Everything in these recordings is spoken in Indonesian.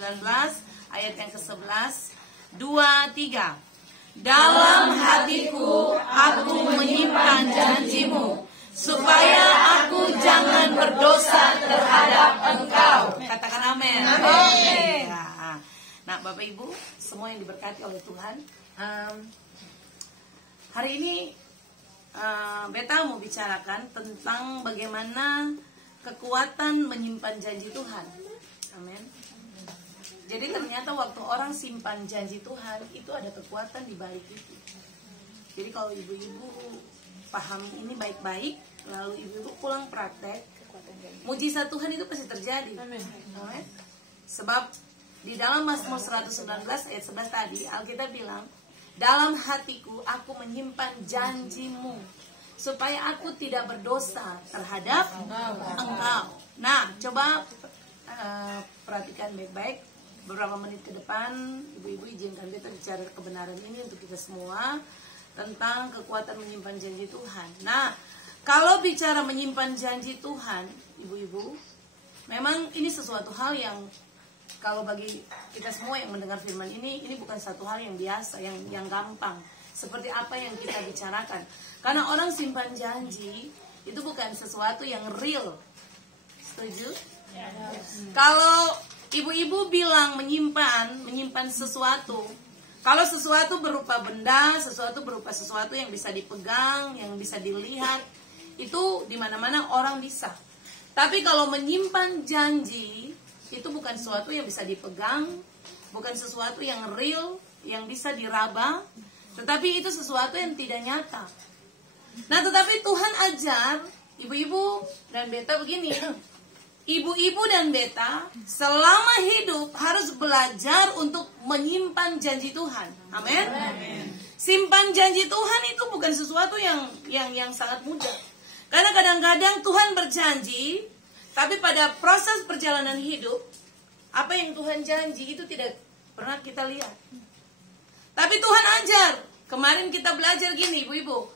ayat yang ke-11. 2, 3. Dalam hatiku aku menyimpan janjimu, supaya aku jangan berdosa terhadap Engkau. Katakan amin. Amin. Nah, Bapak Ibu, semua yang diberkati oleh Tuhan, hari ini Beta mau bicarakan tentang bagaimana kekuatan menyimpan janji Tuhan. Amin. Jadi ternyata waktu orang simpan janji Tuhan, itu ada kekuatan di balik itu. Jadi kalau ibu-ibu pahami ini baik-baik, lalu ibu-ibu pulang praktek, mujizat Tuhan itu pasti terjadi. Amin. Sebab di dalam Mazmur 119 ayat 11 tadi, Alkitab bilang, dalam hatiku aku menyimpan janjimu, supaya aku tidak berdosa terhadap Engkau. Nah, coba perhatikan baik-baik. Beberapa menit ke depan, ibu-ibu izinkan kita bicara kebenaran ini untuk kita semua tentang kekuatan menyimpan janji Tuhan. Nah, kalau bicara menyimpan janji Tuhan, ibu-ibu, memang ini sesuatu hal yang kalau bagi kita semua yang mendengar firman ini bukan satu hal yang biasa, yang gampang. Seperti apa yang kita bicarakan. Karena orang simpan janji itu bukan sesuatu yang real. Setuju? Kalau ibu-ibu bilang menyimpan sesuatu, kalau sesuatu berupa benda, sesuatu berupa sesuatu yang bisa dipegang, yang bisa dilihat, itu di mana-mana orang bisa. Tapi kalau menyimpan janji, itu bukan sesuatu yang bisa dipegang, bukan sesuatu yang real, yang bisa diraba, tetapi itu sesuatu yang tidak nyata. Nah, tetapi Tuhan ajar ibu-ibu dan Beta begini. Ibu-ibu dan Beta selama hidup harus belajar untuk menyimpan janji Tuhan. Amin. Simpan janji Tuhan itu bukan sesuatu yang sangat mudah. Karena kadang-kadang Tuhan berjanji, tapi pada proses perjalanan hidup, apa yang Tuhan janji itu tidak pernah kita lihat. Tapi Tuhan ajar. Kemarin kita belajar gini, ibu-ibu.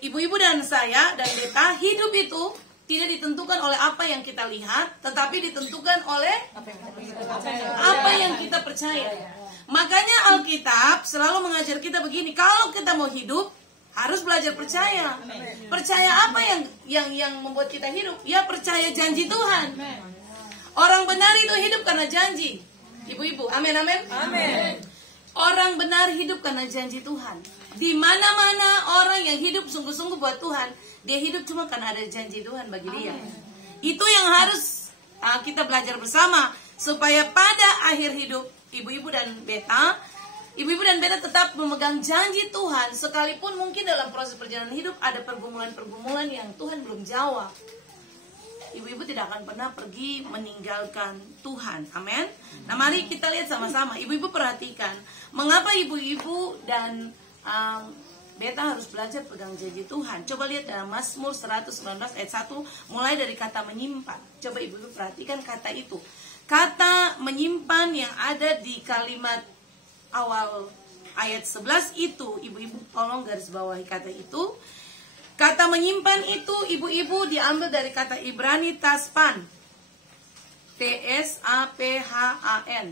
Ibu-ibu dan saya dan Beta, hidup itu tidak ditentukan oleh apa yang kita lihat, tetapi ditentukan oleh apa yang kita percaya. Makanya Alkitab selalu mengajar kita begini, kalau kita mau hidup, harus belajar percaya. Percaya apa yang membuat kita hidup? Ya, percaya janji Tuhan. Orang benar itu hidup karena janji. Ibu-ibu, amin, amin. Amin. Orang benar hidup karena janji Tuhan. Di mana-mana orang yang hidup sungguh-sungguh buat Tuhan, dia hidup cuma karena ada janji Tuhan bagi dia. Itu yang harus kita belajar bersama, supaya pada akhir hidup ibu-ibu dan Beta tetap memegang janji Tuhan, sekalipun mungkin dalam proses perjalanan hidup ada pergumulan-pergumulan yang Tuhan belum jawab. Ibu-ibu tidak akan pernah pergi meninggalkan Tuhan. Amin. Nah, mari kita lihat sama-sama. Ibu-ibu perhatikan, mengapa ibu-ibu dan Beta harus belajar pegang janji Tuhan. Coba lihat dalam Mazmur 119 ayat 1, mulai dari kata menyimpan. Coba ibu-ibu perhatikan kata itu. Kata menyimpan yang ada di kalimat awal ayat 11 itu, ibu-ibu tolong garis bawahi kata itu. Kata menyimpan itu, ibu-ibu, diambil dari kata Ibrani taspan. T-S-A-P-H-A-N.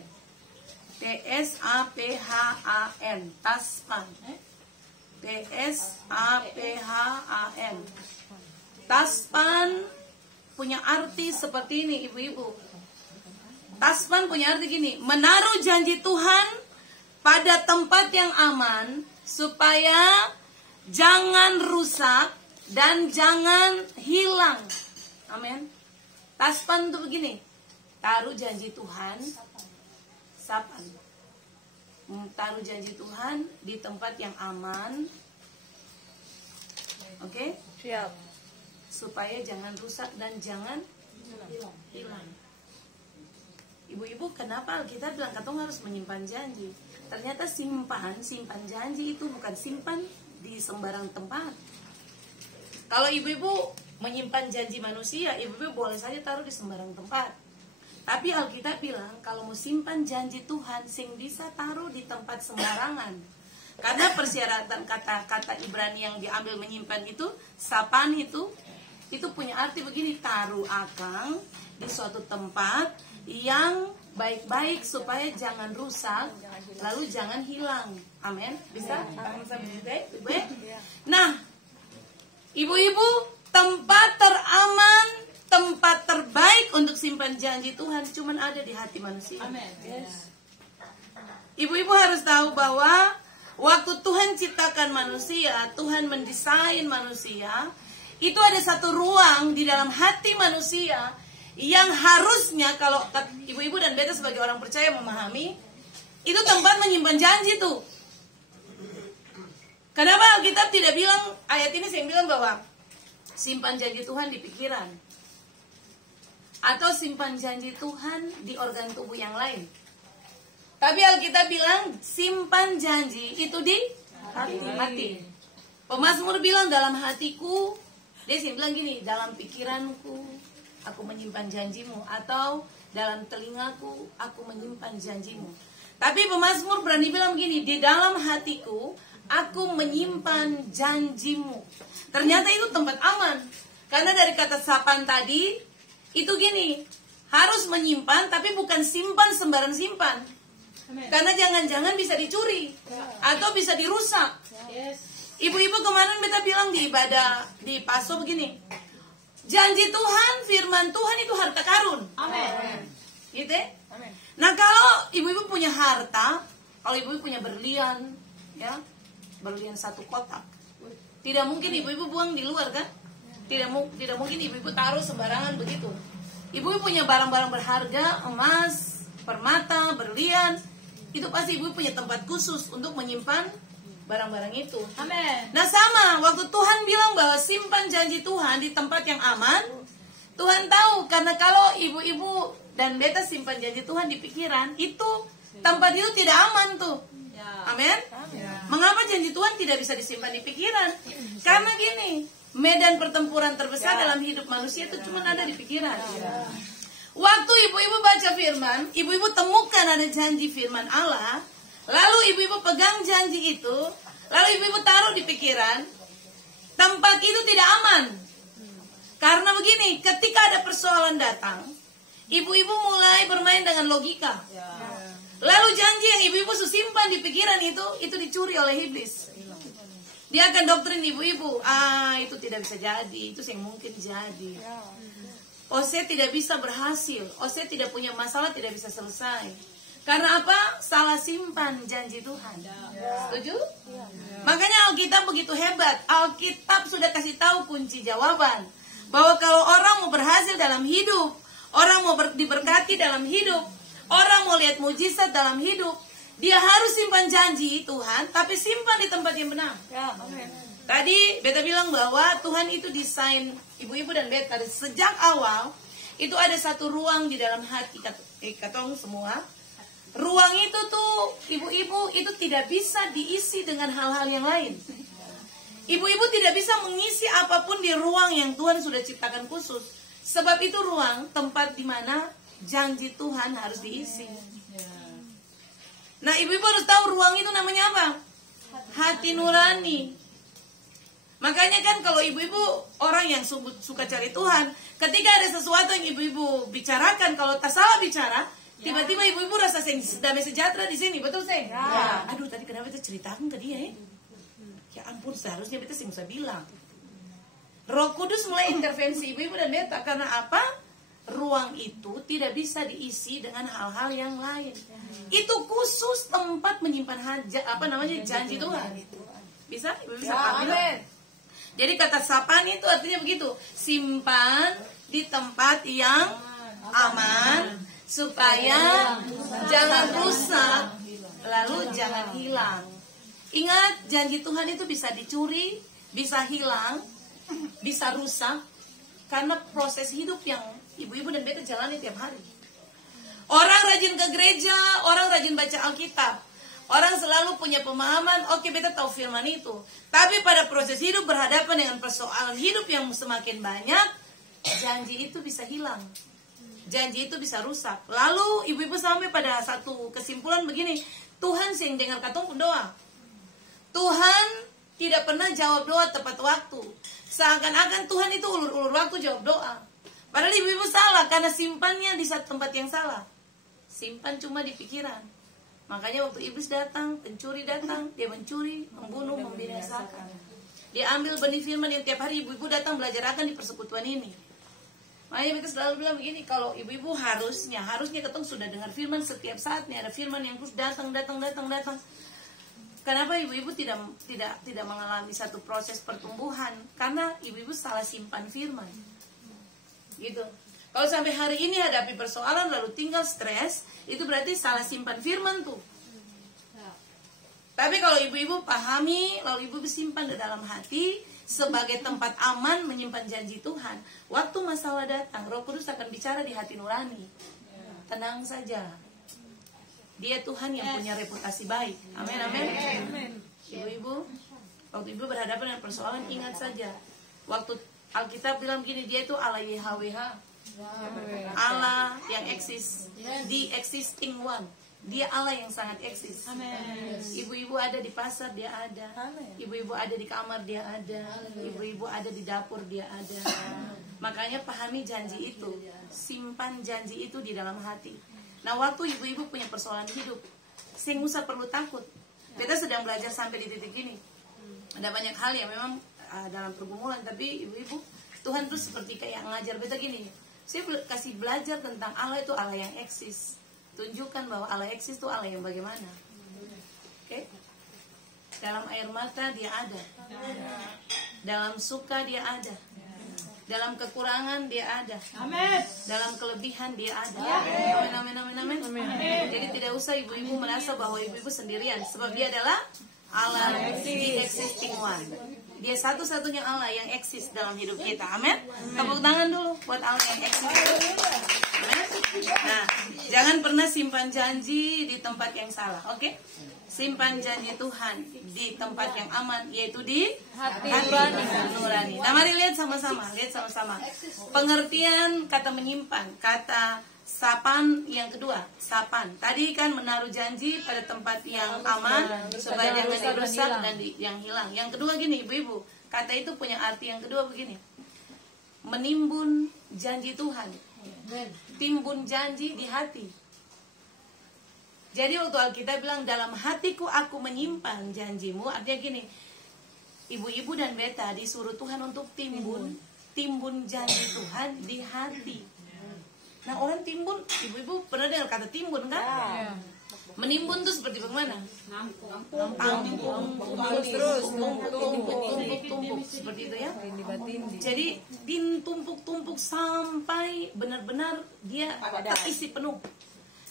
T-S-A-P-H-A-N. Taspan. T-S-A-P-H-A-N. Taspan punya arti seperti ini, ibu-ibu. Taspan punya arti gini, menaruh janji Tuhan pada tempat yang aman, supaya jangan rusak dan jangan hilang. Amin. Taspan itu begini, taruh janji Tuhan, sapan. Taruh janji Tuhan di tempat yang aman. Oke? Siap. Supaya jangan rusak dan jangan hilang. Ibu-ibu, kenapa kita bilang katong harus menyimpan janji? Ternyata simpan janji itu bukan simpan di sembarang tempat. Kalau ibu-ibu menyimpan janji manusia, ibu-ibu boleh saja taruh di sembarang tempat. Tapi Alkitab bilang kalau mau simpan janji Tuhan, sing bisa taruh di tempat sembarangan. Karena persyaratan kata-kata Ibrani yang diambil menyimpan itu, sapan itu punya arti begini, taruh akang di suatu tempat yang baik-baik supaya jangan rusak, lalu jangan hilang. Amin. Bisa? Nah, ibu-ibu, tempat teraman, tempat terbaik untuk simpan janji Tuhan cuman ada di hati manusia. Amin. Ibu-ibu harus tahu bahwa waktu Tuhan ciptakan manusia, Tuhan mendesain manusia, itu ada satu ruang di dalam hati manusia yang harusnya, kalau ibu-ibu dan beta sebagai orang percaya memahami, itu tempat menyimpan janji tuh. Kenapa Alkitab tidak bilang, ayat ini saya bilang bahwa simpan janji Tuhan di pikiran, atau simpan janji Tuhan di organ tubuh yang lain. Tapi Alkitab bilang simpan janji itu di hati. Pemazmur bilang dalam hatiku, dia bilang gini, dalam pikiranku aku menyimpan janjimu, atau dalam telingaku aku menyimpan janjimu. Tapi pemazmur berani bilang begini, di dalam hatiku aku menyimpan janjimu. Ternyata itu tempat aman. Karena dari kata sapaan tadi itu gini, harus menyimpan, tapi bukan simpan sembarang simpan. Karena jangan-jangan bisa dicuri atau bisa dirusak. Ibu-ibu kemarin beta bilang di ibadah di Paso begini, janji Tuhan, firman Tuhan itu harta karun. Amin. Gitu? Nah, kalau ibu-ibu punya harta, kalau ibu-ibu punya berlian, ya, berlian 1 kotak, tidak mungkin ibu-ibu buang di luar, kan? Tidak mungkin ibu-ibu taruh sembarangan begitu. Ibu-ibu punya barang-barang berharga, emas, permata, berlian, itu pasti ibu punya tempat khusus untuk menyimpan barang-barang itu. Amin. Nah, sama, waktu Tuhan bilang bahwa simpan janji Tuhan di tempat yang aman, Tuhan tahu, karena kalau ibu-ibu dan beta simpan janji Tuhan di pikiran, itu tempat itu tidak aman tuh. Amin. Mengapa janji Tuhan tidak bisa disimpan di pikiran? Karena gini, medan pertempuran terbesar dalam hidup manusia itu cuma ada di pikiran. Waktu ibu-ibu baca firman, ibu-ibu temukan ada janji firman Allah, lalu ibu-ibu pegang janji itu, lalu ibu-ibu taruh di pikiran, tempat itu tidak aman. Karena begini, ketika ada persoalan datang, ibu-ibu mulai bermain dengan logika. Lalu janji yang ibu-ibu simpan di pikiran itu dicuri oleh iblis. Dia akan doktrin ibu-ibu, itu tidak bisa jadi, itu yang mungkin jadi. Saya tidak bisa berhasil, saya tidak punya masalah, tidak bisa selesai. Karena apa? Salah simpan janji Tuhan. Setuju? Makanya Alkitab begitu hebat. Alkitab sudah kasih tahu kunci jawaban. Bahwa kalau orang mau berhasil dalam hidup, orang mau diberkati dalam hidup, orang mau lihat mujizat dalam hidup, dia harus simpan janji Tuhan, tapi simpan di tempat yang benar. Tadi beta bilang bahwa Tuhan itu desain ibu-ibu dan beta sejak awal, itu ada satu ruang di dalam hati katong semua. Ruang itu tuh ibu-ibu itu tidak bisa diisi dengan hal-hal yang lain. Ibu-ibu tidak bisa mengisi apapun di ruang yang Tuhan sudah ciptakan khusus. Sebab itu ruang tempat di mana janji Tuhan harus diisi. Nah, ibu-ibu harus tahu ruang itu namanya apa? Hati nurani. Makanya kan kalau ibu-ibu orang yang suka cari Tuhan, ketika ada sesuatu yang ibu-ibu bicarakan, kalau tak salah bicara, tiba-tiba ibu-ibu rasa damai sejahtera di sini, betul sih? Aduh, tadi kenapa kita ceritakan ke dia ya? Ya ampun, seharusnya beta sih bisa bilang. Roh Kudus mulai intervensi ibu-ibu dan beta, karena apa? Ruang itu tidak bisa diisi dengan hal-hal yang lain. Itu khusus tempat menyimpan janji Tuhan. Bisa? Ibu bisa ambil. Jadi kata sapaan itu artinya begitu, simpan di tempat yang aman supaya jangan rusak, lalu jangan hilang. Ingat, janji Tuhan itu bisa dicuri, bisa hilang, bisa rusak, karena proses hidup yang ibu-ibu dan beta jalani tiap hari. Orang rajin ke gereja, orang rajin baca Alkitab, orang selalu punya pemahaman, oke, beta tahu firman itu. Tapi pada proses hidup berhadapan dengan persoalan hidup yang semakin banyak, janji itu bisa hilang. Janji itu bisa rusak. Lalu ibu-ibu sampai pada satu kesimpulan begini, Tuhan sih yang dengar katong pun doa. Tuhan tidak pernah jawab doa tepat waktu. Seakan-akan Tuhan itu ulur-ulur waktu jawab doa. Padahal ibu-ibu salah, karena simpannya di satu tempat yang salah. simpan cuma di pikiran. Makanya waktu iblis datang, pencuri datang, dia mencuri, membunuh, membinasakan. Dia ambil benih firman yang tiap hari ibu-ibu datang belajar akan di persekutuan ini. Makanya kita selalu bilang begini, kalau ibu-ibu harusnya ketong sudah dengar firman setiap saat nih, ada firman yang terus datang. Kenapa ibu-ibu tidak mengalami satu proses pertumbuhan? Karena ibu-ibu salah simpan firman. Gitu. Kalau sampai hari ini hadapi persoalan lalu tinggal stres, itu berarti salah simpan firman tuh. Tapi kalau ibu-ibu pahami, lalu ibu simpan di dalam hati sebagai tempat aman menyimpan janji Tuhan. Waktu masalah datang, Roh Kudus akan bicara di hati nurani. Tenang saja. Dia Tuhan yang punya reputasi baik. Amin, amin. Ibu-ibu, waktu ibu berhadapan dengan persoalan, ingat saja. Waktu Alkitab bilang begini, dia itu Allah YHWH. Allah yang eksis, the existing one. Dia Allah yang sangat eksis. Ibu-ibu ada di pasar, dia ada. Ibu-ibu ada di kamar, dia ada. Ibu-ibu ada di dapur, dia ada. Makanya pahami janji itu, simpan janji itu di dalam hati. Nah, waktu ibu-ibu punya persoalan hidup, sing usah perlu takut. Kita sedang belajar sampai di titik ini. Ada banyak hal yang memang dalam pergumulan, tapi ibu-ibu, Tuhan tuh seperti kayak ngajar beta gini. Saya kasih belajar tentang Allah itu Allah yang eksis. Tunjukkan bahwa Allah eksis itu Allah yang bagaimana. Oke? Dalam air mata dia ada. Dalam suka dia ada. Dalam kekurangan dia ada. Amin. Dalam kelebihan dia ada. Amin, amin, amin, amin. Jadi tidak usah ibu-ibu merasa bahwa ibu-ibu sendirian, sebab dia adalah Allah, the existing one. Dia satu-satunya Allah yang eksis dalam hidup kita. Amin. Tepuk tangan dulu buat Allah yang eksis. Amin. Nah, jangan pernah simpan janji di tempat yang salah, oke? Simpan janji Tuhan di tempat yang aman, yaitu di hati nurani. Nah, mari lihat sama-sama. Pengertian kata menyimpan, kata sapan yang kedua, sapan. Tadi kan menaruh janji pada tempat yang aman supaya jangan dirusak dan yang hilang. Yang kedua gini, ibu-ibu, kata itu punya arti yang kedua begini. Menimbun janji Tuhan. Timbun janji di hati. Jadi waktu Alkitab bilang dalam hatiku aku menyimpan janjimu, artinya gini. Ibu-ibu dan beta disuruh Tuhan untuk timbun janji Tuhan di hati. Nah, orang timbun, ibu-ibu pernah dengar kata timbun kan? Ya. Menimbun tuh seperti bagaimana? Tampung, tumpuk, seperti itu ya. Jadi tumpuk sampai benar-benar dia terisi penuh.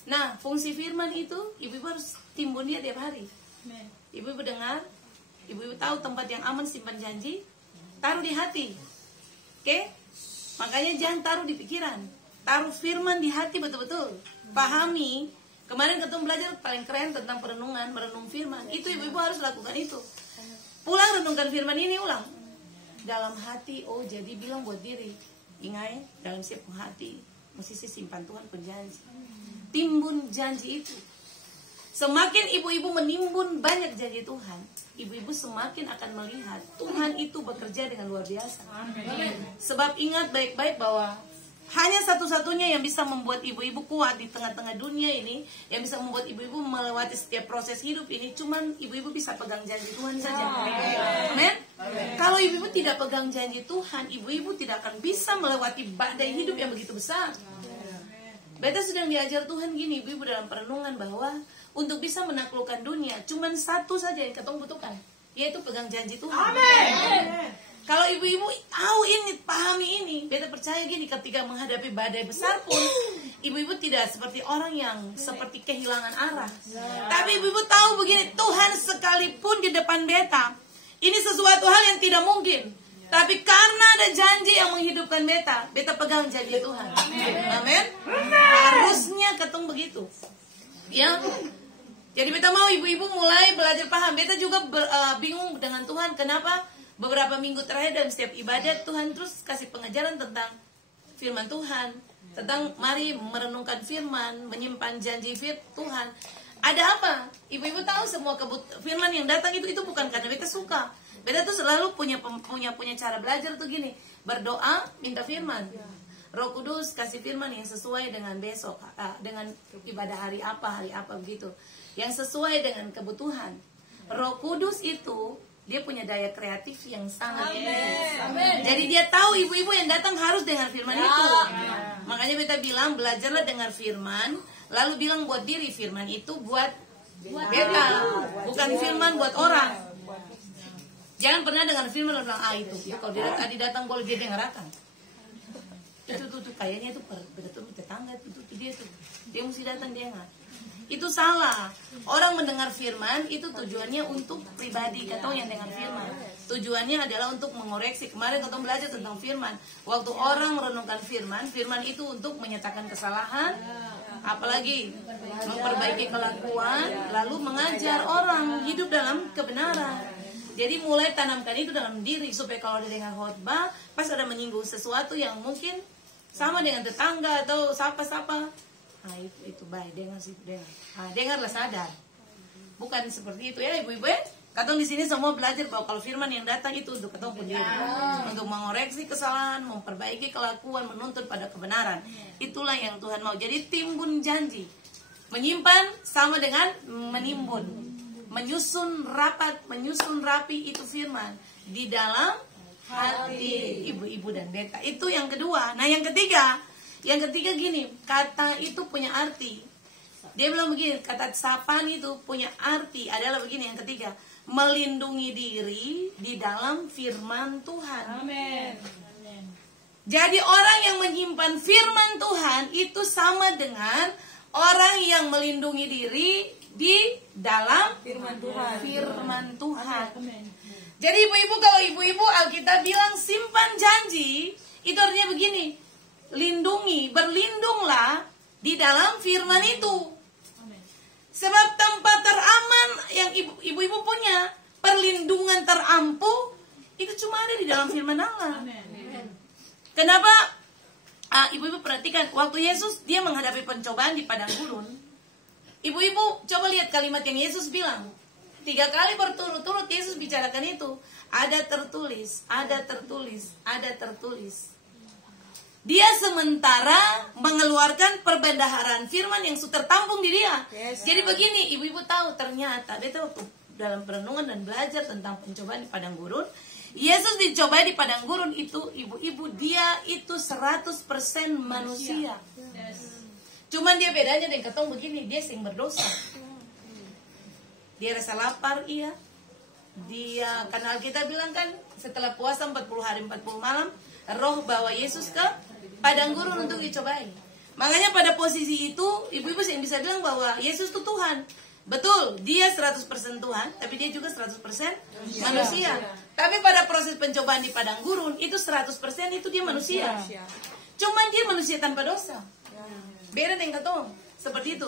Nah, fungsi firman itu ibu-ibu harus timbun dia tiap hari. Ibu-ibu dengar, ibu-ibu tahu tempat yang aman simpan janji, taruh di hati. Oke? Makanya jangan taruh di pikiran. Taruh firman di hati betul-betul. Pahami. Kemarin ketemu belajar paling keren tentang perenungan, merenung firman. Itu ibu-ibu harus lakukan itu. Pulang renungkan firman ini ulang. Dalam hati, oh jadi bilang buat diri. Ingat, dalam setiap hati, mesti simpan Tuhan penjanji. Timbun janji itu. Semakin ibu-ibu menimbun banyak janji Tuhan, ibu-ibu semakin akan melihat Tuhan itu bekerja dengan luar biasa. Amin. Sebab ingat baik-baik bahwa hanya satu-satunya yang bisa membuat ibu-ibu kuat di tengah-tengah dunia ini, yang bisa membuat ibu-ibu melewati setiap proses hidup ini, cuman ibu-ibu bisa pegang janji Tuhan saja. Amin. Kalau ibu-ibu tidak pegang janji Tuhan, ibu-ibu tidak akan bisa melewati badai hidup yang begitu besar. Beta sedang diajar Tuhan gini, ibu-ibu dalam perenungan bahwa untuk bisa menaklukkan dunia, cuman satu saja yang ketong butuhkan, yaitu pegang janji Tuhan. Amin. Kalau ibu-ibu tahu ini, pahami ini, beta percaya gini, ketika menghadapi badai besar pun, ibu-ibu tidak seperti orang yang seperti kehilangan arah. Tapi ibu-ibu tahu begini, Tuhan sekalipun di depan beta, ini sesuatu hal yang tidak mungkin. Tapi karena ada janji yang menghidupkan beta, beta pegang janji Tuhan. Amin. Harusnya ketemu begitu. Ya. Jadi beta mau ibu-ibu mulai belajar paham. Beta juga bingung dengan Tuhan, kenapa beberapa minggu terakhir dalam setiap ibadat Tuhan terus kasih pengajaran tentang firman Tuhan, tentang mari merenungkan firman, menyimpan janji Tuhan. Ada apa? Ibu-ibu tahu semua firman yang datang itu bukan karena beta suka. Beta tuh selalu punya cara belajar tuh gini, berdoa minta firman. Roh Kudus kasih firman yang sesuai dengan besok, dengan ibadah hari apa begitu, yang sesuai dengan kebutuhan. Roh Kudus itu dia punya daya kreatif yang sangat tinggi. Jadi dia tahu ibu-ibu yang datang harus dengar firman itu. Makanya beta bilang belajarlah dengar firman, lalu bilang buat diri firman itu buat beta, bukan firman buat orang. Jangan pernah dengar firman lalu bilang itu kalau dia tadi datang boleh dia dengar akan. Itu tuh kayaknya itu betul tetangga itu dia tuh. Dia mesti datang dengar. Itu salah. Orang mendengar firman itu tujuannya untuk pribadi, katong yang dengar firman. Tujuannya adalah untuk mengoreksi. Kemarin katong belajar tentang firman. Waktu orang merenungkan firman, firman itu untuk menyatakan kesalahan, apalagi memperbaiki kelakuan, lalu mengajar orang hidup dalam kebenaran. Jadi mulai tanamkan itu dalam diri supaya kalau ada dengar khotbah, pas ada menyinggung sesuatu yang mungkin sama dengan tetangga atau sapa-sapa, itu baik dengar sih dengar. Dengarlah sadar. Bukan seperti itu ya ibu-ibu ya. Katong di sini semua belajar bahwa kalau firman yang datang itu untuk katong pendiri, untuk mengoreksi kesalahan, memperbaiki kelakuan, menuntun pada kebenaran. Itulah yang Tuhan mau. Jadi timbun janji. Menyimpan sama dengan menimbun. Menyusun rapat, menyusun rapi itu firman di dalam hati ibu-ibu dan beta. Itu yang kedua. Nah yang ketiga gini, kata itu punya arti. Dia bilang begini, kata sapaan itu punya arti adalah begini. Yang ketiga, melindungi diri di dalam firman Tuhan. Amin. Jadi orang yang menyimpan firman Tuhan itu sama dengan orang yang melindungi diri di dalam firman Tuhan. Jadi ibu-ibu, kalau ibu-ibu Alkitab bilang simpan janji, itu artinya begini, lindungi, berlindunglah di dalam firman itu. Sebab tempat teraman yang ibu-ibu punya, perlindungan terampuh, itu cuma ada di dalam firman Allah. Kenapa? Ibu-ibu perhatikan, waktu Yesus dia menghadapi pencobaan di padang gurun, ibu-ibu coba lihat kalimat yang Yesus bilang. 3 kali berturut-turut Yesus bicarakan itu. Ada tertulis, ada tertulis, ada tertulis. Dia sementara mengeluarkan perbendaharaan firman yang sudah tertampung di dia. Jadi begini, ibu-ibu tahu ternyata dia tahu dalam perenungan dan belajar tentang pencobaan di padang gurun. Yesus dicobai di padang gurun itu, ibu-ibu, dia itu 100% manusia. Cuman dia bedanya dengan ketong begini, dia sing berdosa. Dia rasa lapar, iya. Dia, karena kita bilang kan, setelah puasa 40 hari 40 malam, Roh bawa Yesus ke padang gurun untuk dicobai. Makanya pada posisi itu, ibu-ibu yang bisa bilang bahwa Yesus itu Tuhan. Betul, dia 100% Tuhan, tapi dia juga 100% manusia. Tapi pada proses pencobaan di padang gurun, itu 100% itu dia manusia. Cuman dia manusia tanpa dosa. Beda dengan ketong, seperti itu.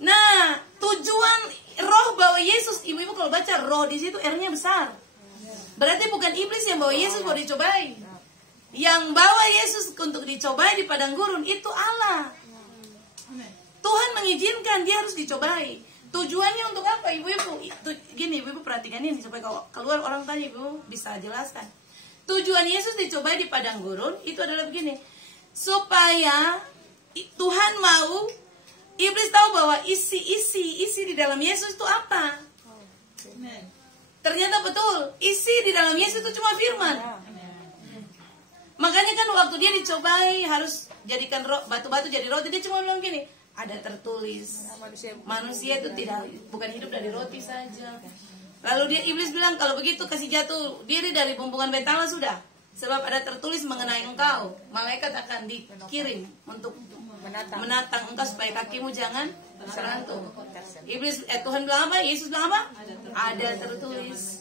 Nah, tujuan Roh bawa Yesus, ibu-ibu kalau baca Roh di situ R-nya besar. Berarti bukan iblis yang bawa Yesus mau dicobai. Yang bawa Yesus untuk dicobai di padang gurun itu Allah. Tuhan mengizinkan dia harus dicobai. Tujuannya untuk apa ibu-ibu? Gini ibu-ibu perhatikan ini supaya kalau keluar orang tanya ibu bisa jelaskan. Tujuan Yesus dicobai di padang gurun itu adalah begini. Supaya Tuhan mau iblis tahu bahwa isi di dalam Yesus itu apa. Ternyata betul, isi di dalam Yesus itu cuma firman. Makanya kan waktu dia dicobai harus jadikan batu-batu jadi roti, dia cuma bilang gini, ada tertulis manusia itu bukan hidup dari roti saja. Lalu iblis bilang kalau begitu kasih jatuh diri dari bumbungan betala sudah, sebab ada tertulis mengenai engkau, malaikat akan dikirim untuk menatang engkau supaya kakimu jangan serantuk. Tuhan bilang apa? Yesus bilang apa? Ada tertulis.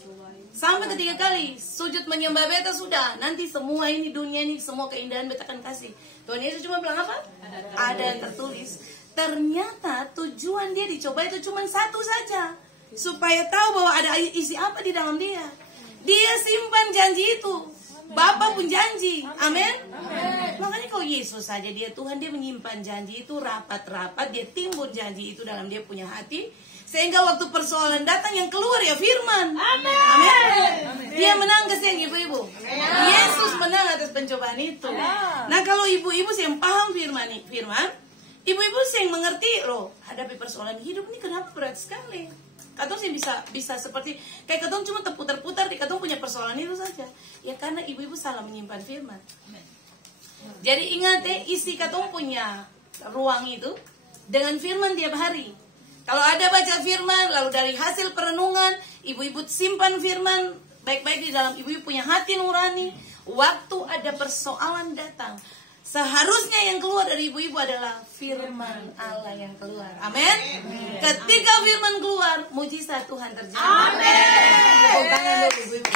Sampai ketiga kali sujud menyembah beta sudah. Nanti semua ini dunia ini semua keindahan beta akan kasih. Tuhan Yesus cuma bilang apa? Ada tertulis. Ternyata tujuan dia dicoba itu cuma satu saja, supaya tahu bahwa ada isi apa di dalam dia. Dia simpan janji itu. Bapa pun janji. Amin. Makanya kalau Yesus saja dia Tuhan, dia menyimpan janji itu rapat-rapat, dia timbun janji itu dalam dia punya hati, sehingga waktu persoalan datang yang keluar ya firman. Amin. Dia menang keseng ibu-ibu. Yesus menang atas pencobaan itu. Nah kalau ibu-ibu yang paham firman, ibu-ibu yang mengerti loh, hadapi persoalan hidup ini kenapa berat sekali. Katong sih bisa seperti kayak katong cuma terputar-putar di katong punya persoalan itu saja. Ya karena ibu-ibu salah menyimpan firman. Jadi ingat isi katong punya ruang itu dengan firman tiap hari. Kalau ada baca firman, lalu dari hasil perenungan, ibu-ibu simpan firman baik-baik di dalam ibu-ibu punya hati nurani. Waktu ada persoalan datang, seharusnya yang keluar dari ibu-ibu adalah firman Allah yang keluar. Amin. Ketika firman keluar, mujizat Tuhan terjadi. Amin. Ibu-ibu.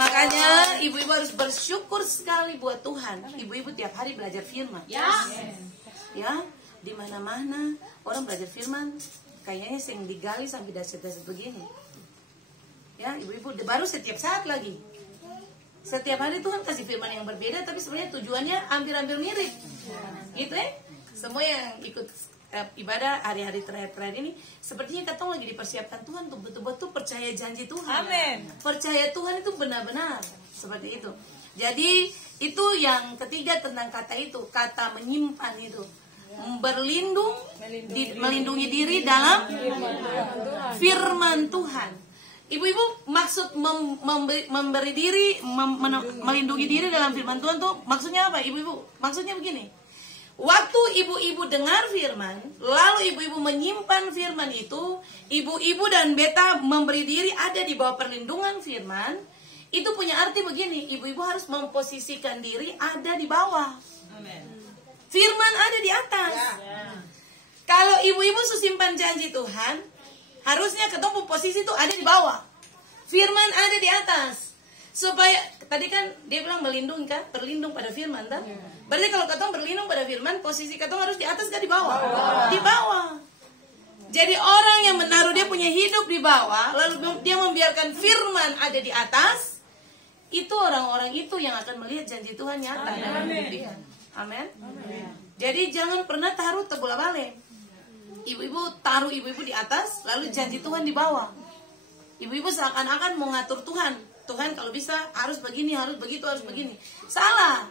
Makanya ibu-ibu harus bersyukur sekali buat Tuhan. Ibu-ibu tiap hari belajar firman. Ya, di mana-mana orang belajar firman, kayaknya yang digali sampai dasar-dasar begini. Ya, ibu-ibu baru setiap saat lagi. Setiap hari Tuhan kasih firman yang berbeda, tapi sebenarnya tujuannya hampir-hampir mirip. Gitu ya. Semua yang ikut ibadah hari-hari terakhir ini, sepertinya katong lagi dipersiapkan Tuhan untuk betul-betul percaya janji Tuhan. Amin. Percaya Tuhan itu benar-benar seperti itu. Jadi itu yang ketiga tentang kata itu, kata menyimpan itu. Berlindung, melindungi diri dalam firman Tuhan. Ibu-ibu maksud memberi diri, melindungi diri dalam firman Tuhan tuh maksudnya apa ibu-ibu? Maksudnya begini, waktu ibu-ibu dengar firman, lalu ibu-ibu menyimpan firman itu, ibu-ibu dan beta memberi diri ada di bawah perlindungan firman, itu punya arti begini, ibu-ibu harus memposisikan diri ada di bawah. Firman ada di atas. Kalau ibu-ibu simpan janji Tuhan, harusnya ketemu posisi itu ada di bawah. Firman ada di atas. Supaya tadi kan dia bilang melindungi kan, berlindung pada firman kan? Berarti kalau ketemu berlindung pada firman, posisi ketemu harus di atas kan di bawah? Di bawah. Jadi orang yang menaruh dia punya hidup di bawah, lalu dia membiarkan firman ada di atas, itu orang-orang itu yang akan melihat janji Tuhan nyata dalam hidup dia. Amin. Jadi jangan pernah taruh terbola balik. Ibu-ibu taruh ibu-ibu di atas, lalu janji Tuhan di bawah. Ibu-ibu seakan-akan mau ngatur Tuhan. Tuhan kalau bisa harus begini, harus begitu, harus begini. Salah.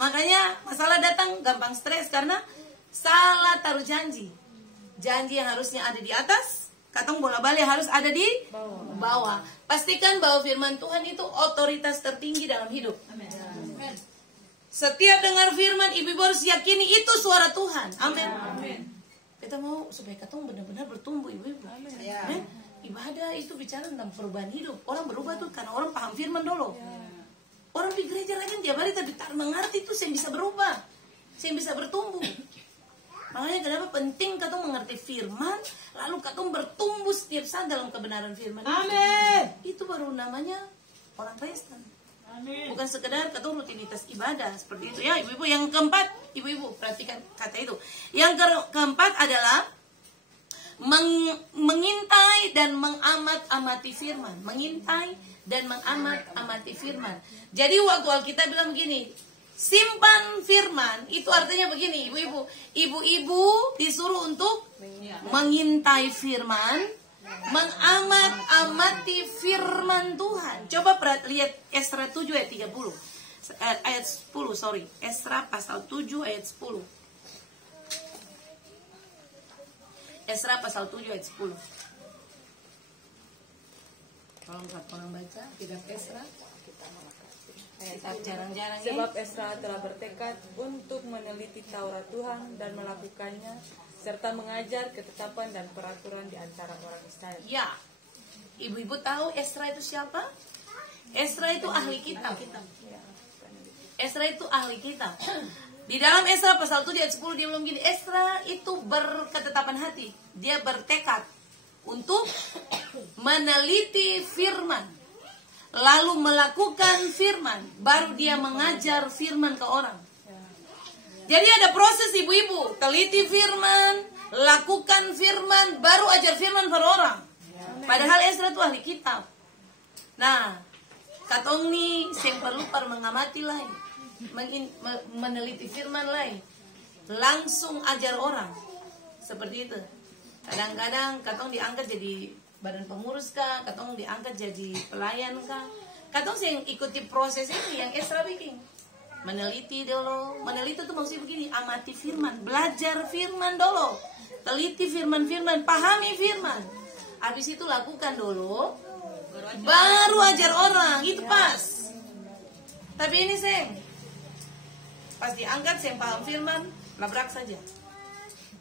Makanya masalah datang gampang stres karena salah taruh janji. Janji yang harusnya ada di atas, katong bola balik harus ada di bawah. Pastikan bahwa firman Tuhan itu otoritas tertinggi dalam hidup. Amin. Setiap dengar firman, ibu-ibu harus yakini itu suara Tuhan. Amin. Kita mau supaya katong benar-benar bertumbuh ibu-ibu. Ibadah itu bicara tentang perubahan hidup. Orang berubah tuh karena orang paham firman dulu. Orang di gereja lagi tiap hari tapi tak mengerti itu saya bisa berubah, saya bisa bertumbuh. Makanya kenapa penting katong mengerti firman, lalu katong bertumbuh setiap saat dalam kebenaran firman. Amin. Itu baru namanya orang Kristen. Bukan sekedar katong rutinitas ibadah seperti itu ya ibu-ibu. Yang keempat, ibu-ibu perhatikan kata itu. Yang keempat adalah mengintai dan mengamat-amati firman. Mengintai dan mengamat-amati firman. Jadi waktu Alkitab bilang begini, simpan firman, itu artinya begini ibu-ibu. Ibu-ibu disuruh untuk mengintai firman, mengamat-amati firman Tuhan. Coba lihat Esra 7 ayat 30. Ayat 10, sorry. Esra pasal 7 ayat 10. Esra pasal 7 ayat 10. Tolong orang baca kitab Esra. Jarang-jarang ya. Sebab Esra telah bertekad untuk meneliti Taurat Tuhan dan melakukannya, serta mengajar ketetapan dan peraturan di antara orang Israel. Ya, ibu-ibu tahu Esra itu siapa? Esra itu ahli kitab. Esra itu ahli kitab. Di dalam Esra pasal 7 ayat 10 dia bilang gini, Esra itu berketetapan hati. Dia bertekad untuk meneliti firman, lalu melakukan firman, baru dia mengajar firman ke orang. Jadi ada proses ibu-ibu, teliti firman, lakukan firman, baru ajar firman pada orang. Padahal Esra itu ahli kitab. Nah, katong nih sing perlu par mengamati lain, meneliti firman lain, langsung ajar orang seperti itu. Kadang-kadang katong diangkat jadi badan pengurus kah, katong diangkat jadi pelayan kah, katong sing ikuti proses ini yang Esra bikin. Meneliti dulu, meneliti itu maksudnya begini, amati firman, belajar firman dulu, teliti firman-firman, pahami firman, habis itu lakukan dulu, baru ajar orang, itu pas. Tapi ini seng, pas diangkat seng paham firman, labrak saja.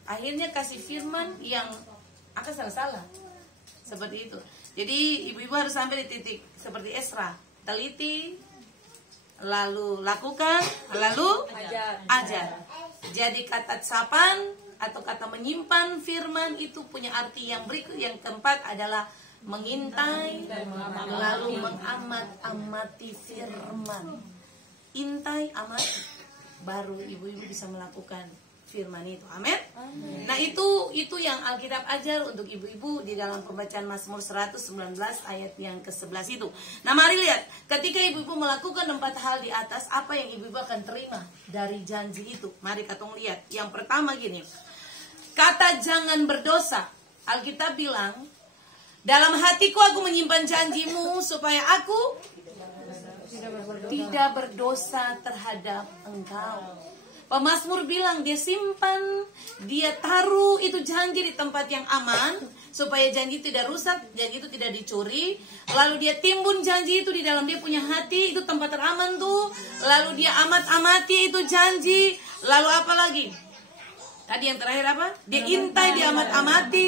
Akhirnya kasih firman yang akan salah-salah, seperti itu. Jadi ibu-ibu harus sampai di titik seperti Esra, teliti, lalu lakukan, lalu ajar. Jadi kata capan atau kata menyimpan firman itu punya arti yang berikut. Yang keempat adalah mengintai, lalu mengamat-amati firman. Intai, amati, baru ibu-ibu bisa melakukan firman itu. Amin. Nah, itu yang Alkitab ajar untuk ibu-ibu di dalam pembacaan Mazmur 119 ayat yang ke-11 itu. Nah, mari lihat, ketika ibu-ibu melakukan 4 hal di atas, apa yang ibu-ibu akan terima dari janji itu? Mari katong lihat. Yang pertama gini, kata jangan berdosa. Alkitab bilang, dalam hatiku aku menyimpan janjimu supaya aku tidak berdosa terhadap engkau. Pemazmur bilang dia simpan, dia taruh itu janji di tempat yang aman supaya janji tidak rusak, janji itu tidak dicuri. Lalu dia timbun janji itu di dalam dia punya hati, itu tempat teraman tuh. Lalu dia amat-amati itu janji. Lalu apa lagi? Tadi yang terakhir apa? Dia intai, dia amat-amati,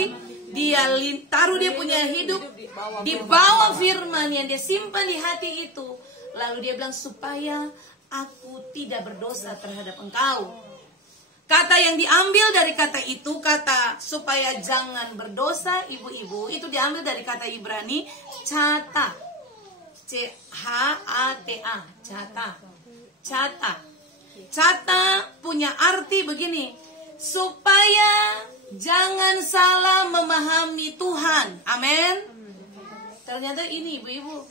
dia taruh dia punya hidup di bawah firman yang dia simpan di hati itu. Lalu dia bilang supaya aku tidak berdosa terhadap engkau. Kata yang diambil dari kata itu, kata supaya jangan berdosa, ibu-ibu, itu diambil dari kata Ibrani cata. C-H-A-T-A. Cata. Cata. Cata punya arti begini, supaya jangan salah memahami Tuhan. Amin. Ternyata ini ibu-ibu,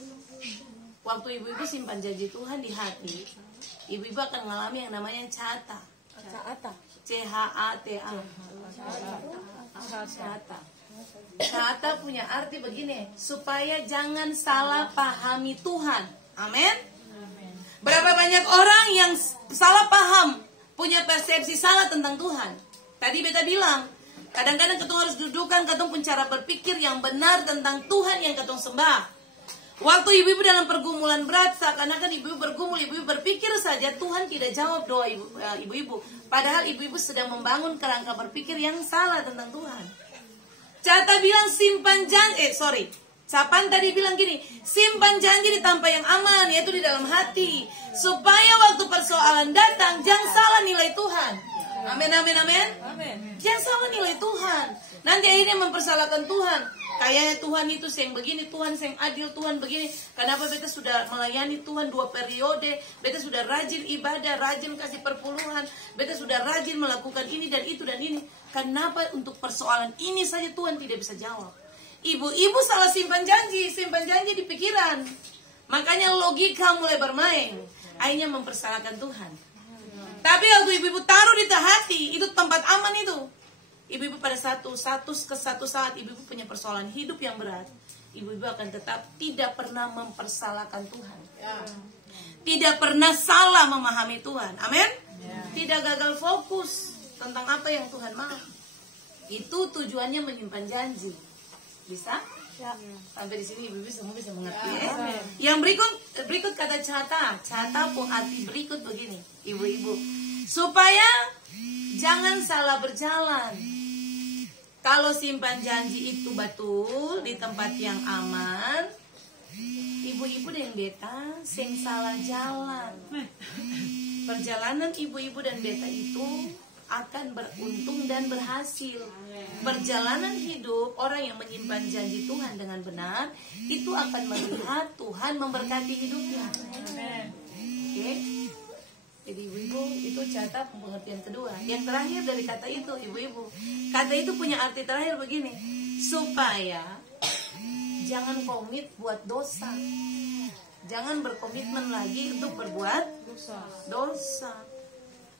waktu ibu-ibu simpan janji Tuhan di hati, ibu-ibu akan mengalami yang namanya cata. C-H-A-T-A. Cata. Cata punya arti begini, supaya jangan salah pahami Tuhan. Amin. Berapa banyak orang yang salah paham, punya persepsi salah tentang Tuhan. Tadi beta bilang, kadang-kadang ketong harus dudukan ketong pun cara berpikir yang benar tentang Tuhan yang ketong sembah. Waktu ibu-ibu dalam pergumulan berat, seakan-akan ibu-ibu bergumul, ibu-ibu berpikir saja, Tuhan tidak jawab doa ibu-ibu. Padahal ibu-ibu sedang membangun kerangka berpikir yang salah tentang Tuhan. Cata bilang simpan janji, Capan tadi bilang gini, simpan janji di tempat yang aman, yaitu di dalam hati, supaya waktu persoalan datang, jangan salah nilai Tuhan. Amin, amin, amin. Jangan salah nilai Tuhan. Nanti akhirnya mempersalahkan Tuhan. Kayaknya Tuhan itu yang begini, Tuhan yang adil, Tuhan begini. Kenapa beta sudah melayani Tuhan 2 periode, beta sudah rajin ibadah, rajin kasih perpuluhan, beta sudah rajin melakukan ini dan itu dan ini. Kenapa untuk persoalan ini saja Tuhan tidak bisa jawab? Ibu-ibu salah simpan janji di pikiran. Makanya logika mulai bermain, akhirnya mempersalahkan Tuhan. Tapi waktu ibu-ibu taruh di hati, itu tempat aman itu. Ibu-ibu pada satu saat ibu-ibu punya persoalan hidup yang berat, ibu-ibu akan tetap tidak pernah mempersalahkan Tuhan. Tidak pernah salah memahami Tuhan. Amin. Tidak gagal fokus tentang apa yang Tuhan mau. Itu tujuannya menyimpan janji. Bisa? Sampai di sini ibu-ibu semua bisa mengerti. Yang berikut kata cata pun arti berikut begini, ibu-ibu, supaya jangan salah berjalan. Kalau simpan janji itu betul di tempat yang aman, ibu-ibu dan beta sing salah jalan. Perjalanan ibu-ibu dan beta itu akan beruntung dan berhasil. Perjalanan hidup orang yang menyimpan janji Tuhan dengan benar, itu akan melihat Tuhan memberkati hidupnya. Oke? Jadi ibu-ibu, itu catat pengertian kedua. Yang terakhir dari kata itu, ibu-ibu, kata itu punya arti terakhir begini, supaya jangan komit buat dosa. Jangan berkomitmen lagi untuk berbuat dosa.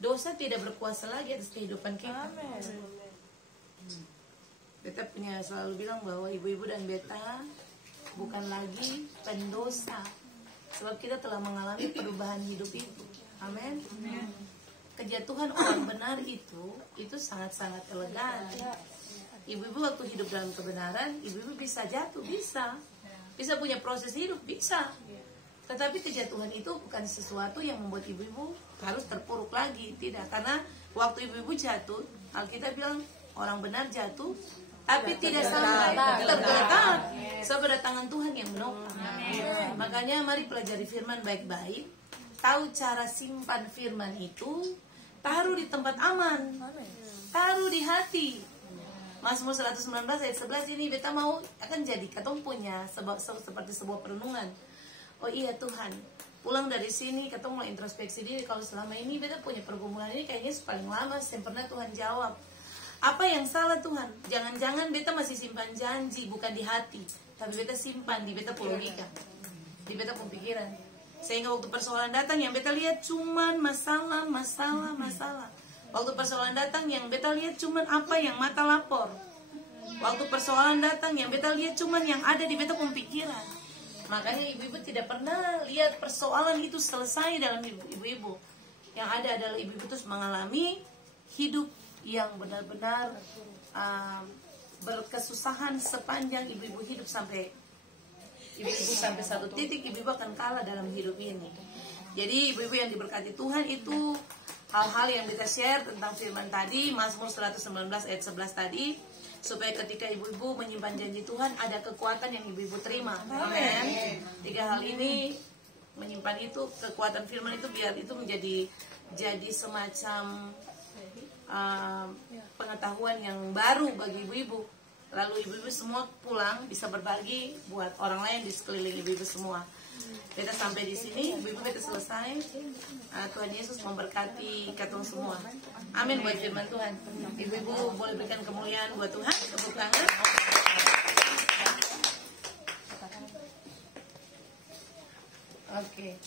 Dosa tidak berkuasa lagi atas kehidupan kita. Beta punya selalu bilang bahwa ibu-ibu dan beta bukan lagi pendosa, sebab kita telah mengalami perubahan hidup itu. Amin. Kejatuhan orang benar itu sangat-sangat elegan. Ibu-ibu waktu hidup dalam kebenaran, ibu-ibu bisa jatuh, bisa punya proses hidup, bisa. Tetapi kejatuhan itu bukan sesuatu yang membuat ibu-ibu harus terpuruk lagi, tidak. Karena waktu ibu-ibu jatuh, Alkitab bilang orang benar jatuh, tapi tidak sampai tergeletak, sebab ada tangan Tuhan yang menopang. Makanya mari pelajari firman baik-baik, tahu cara simpan firman itu, taruh di tempat aman, taruh di hati. Mazmur 119 ayat 11 ini beta mau akan jadi katong punya seperti sebuah perenungan. Oh iya Tuhan, pulang dari sini katong mau introspeksi diri, kalau selama ini beta punya pergumulan ini kayaknya paling lama yang pernah Tuhan jawab. Apa yang salah Tuhan? Jangan-jangan beta masih simpan janji bukan di hati, tapi beta simpan di beta logika, di beta pemikiran. Sehingga waktu persoalan datang yang beta lihat cuman masalah. Waktu persoalan datang yang beta lihat cuman apa yang mata lapor. Waktu persoalan datang yang beta lihat cuman yang ada di beta pemikiran. Makanya ibu-ibu tidak pernah lihat persoalan itu selesai dalam hidup ibu-ibu. Yang ada adalah ibu-ibu terus mengalami hidup yang benar-benar berkesusahan sepanjang ibu-ibu hidup sampai satu titik ibu-ibu akan kalah dalam hidup ini. Jadi ibu-ibu yang diberkati Tuhan itu hal-hal yang kita share tentang firman tadi, Mazmur 119 ayat 11 tadi, supaya ketika ibu-ibu menyimpan janji Tuhan ada kekuatan yang ibu-ibu terima. Amin. 3 hal ini menyimpan itu, kekuatan firman itu biar itu jadi semacam pengetahuan yang baru bagi ibu-ibu. Lalu ibu-ibu semua pulang bisa berbagi buat orang lain di sekeliling ibu-ibu semua. Kita sampai di sini, ibu-ibu kita selesai. Tuhan Yesus memberkati katong semua. Amin buat firman Tuhan. Ibu-ibu boleh berikan kemuliaan buat Tuhan. Tepuk tangan. Oke.